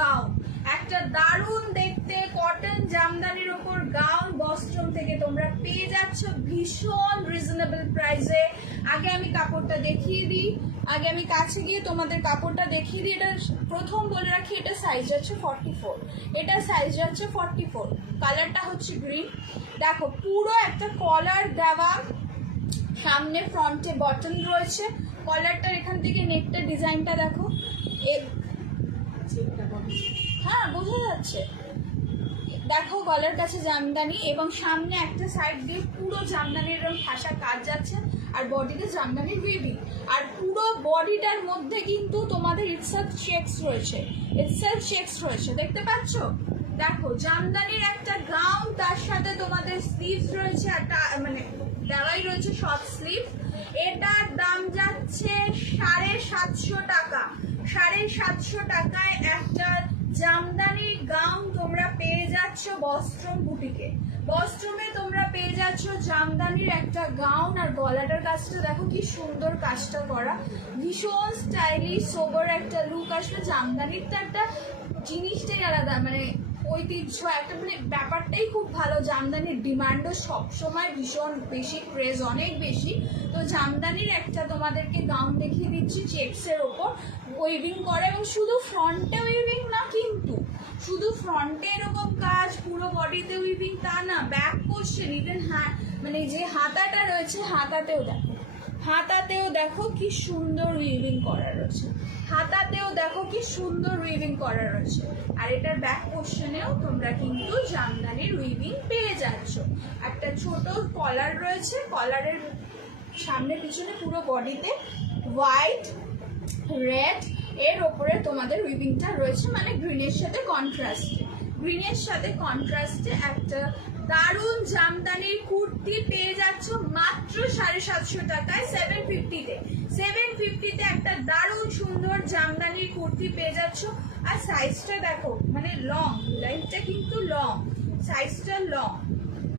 Gown, একটা দারুণ দেখতে কটন জামদানির ওপর গাউন বস্ত্রম থেকে তোমরা পেয়ে যাচ্ছ ভীষণ রিজনেবল প্রাইসে। আগে আমি কাপড়টা দেখিয়ে দিই, আগে আমি কাছে গিয়ে তোমাদের কাপড়টা দেখিয়ে দিই। এটা প্রথম বলে রাখি, এটা সাইজ যাচ্ছে 44, এটা সাইজ যাচ্ছে 44। কালারটা হচ্ছে গ্রিন। দেখো পুরো একটা কলার দেওয়া, সামনে ফ্রন্টে বটন রয়েছে, কলারটার এখান থেকে নেকটা ডিজাইনটা দেখো, হ্যাঁ বোঝা যাচ্ছে। দেখো গলার কাছে জামদানি এবং সামনে একটা সাইড দিয়ে পুরো জামদানির এরকম ঠাসা কাজ যাচ্ছে, আর বডিতে জামদানির উইভিং, আর পুরো বডিটার মধ্যে কিন্তু তোমাদের ইটসেলফ চেকস রয়েছে, দেখতে পাচ্ছ? দেখো জামদানির একটা গাউন, তার সাথে তোমাদের স্লিভস রয়েছে, একটা মানে দেওয়াই রয়েছে শর্ট স্লিভ। এটার দাম যাচ্ছে 750 টাকা। 750 টাকায় একটা জামদানি গাউন তোমরা পেয়ে যাচ্ছ বস্ত্রম বুটিকে। বস্ত্রমে তোমরা পেয়ে যাচ্ছ জামদানির একটা গাউন, আর গলাটার কাজটা দেখো কি সুন্দর কাজটা করা, ভীষণ স্টাইলিশ সোবার একটা লুক আসবে। জামদানির তো একটা জিনিসটাই আলাদা, মানে ঐতিহ্য একটা, মানে ব্যাপারটাই খুব ভালো। জামদানির ডিমান্ডও সবসময় ভীষণ বেশি, ক্রেজ অনেক বেশি। তো জামদানির একটা তোমাদেরকে গাউন দেখিয়ে দিচ্ছি চেক্সের ওপর উইভিং করা, এবং শুধু ফ্রন্টে উইভিং না, কিন্তু শুধু ফ্রন্টে এরকম কাজ, পুরো বডিতে উইভিং তা না, ব্যাক পোর্শন ইভেন মানে যে হাতাটা রয়েছে হাতাতেও দেখো কি সুন্দর উইভিং করা রয়েছে, আর এটার ব্যাক পোর্শনেও তোমরা কিন্তু জামদানির উইভিং পেয়ে যাচ্ছ। একটা ছোট কলার রয়েছে, কলারের সামনে পিছনে পুরো বডিতে হোয়াইট রেড এর ওপরে তোমাদের উইভিংটা রয়েছে, মানে গ্রিনের সাথে কন্ট্রাস্টে একটা দারুণ জামদানির কুর্তি পেয়ে যাচ্ছ মাত্র 750 টাকায়। 750-তে একটা দারুণ সুন্দর জামদানির কুর্তি পেয়ে যাচ্ছ। আর সাইজটা দেখো, মানে লং, লাইনটা কিন্তু লং, সাইজটা লং,